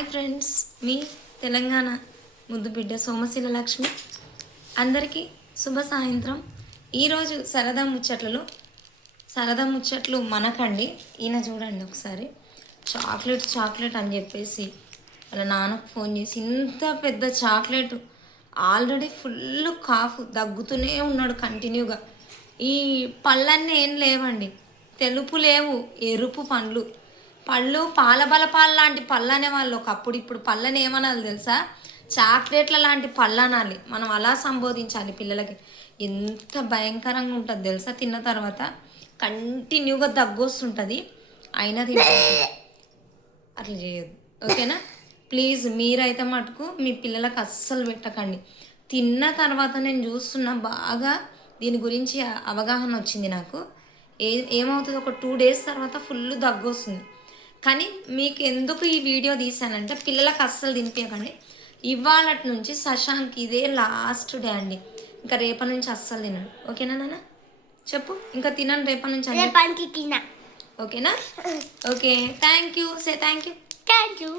Hi friends మీ తెలంగాణ ముద్దు బిడ్డ సోమశీల లక్ష్మి. అందరికీ శుభ సాయంత్రం. ఈరోజు సరదా ముచ్చట్లలో సరదా ముచ్చట్లు మనకండి. ఈయన చూడండి ఒకసారి. చాక్లెట్ చాక్లెట్ అని చెప్పేసి వాళ్ళ నాన్నకు ఫోన్ చేసి ఇంత పెద్ద చాక్లెట్ ఆల్రెడీ ఫుల్ కాఫ్ దగ్గుతూనే ఉన్నాడు కంటిన్యూగా. ఈ పళ్ళన్నీ ఏం లేవండి. తెలుపు లేవు ఎరుపు పండ్లు. పళ్ళు పాల బలపాలు లాంటి పళ్ళు అనేవాళ్ళు ఒకప్పుడు. ఇప్పుడు పళ్ళని ఏమనాలి తెలుసా? చాక్లెట్ల లాంటి పళ్ళు అనాలి. మనం అలా సంబోధించాలి పిల్లలకి. ఎంత భయంకరంగా ఉంటుంది తెలుసా తిన్న తర్వాత? కంటిన్యూగా దగ్గు వస్తుంటుంది. అయినా తింటారు అట్లా చేయదు ఓకేనా? ప్లీజ్ మీరైతే మటుకు మీ పిల్లలకు అస్సలు పెట్టకండి. తిన్న తర్వాత నేను చూస్తున్నా బాగా దీని గురించి అవగాహన వచ్చింది నాకు. ఏ ఏమవుతుంది? ఒక టూ డేస్ తర్వాత ఫుల్ దగ్గు వస్తుంది. కానీ మీకు ఎందుకు ఈ వీడియో తీసానంటే పిల్లలకు అస్సలు తినిపించకండి ఇవాళటి నుంచి శశాంక్ ఇదే లాస్ట్ డే అండి. ఇంకా రేపటి నుంచి అస్సలు తినడు. ఓకేనా నాన్న? చెప్పు. ఇంకా తినను రేపటి నుంచి ఓకేనా? Okay. Thank you say thank you thank you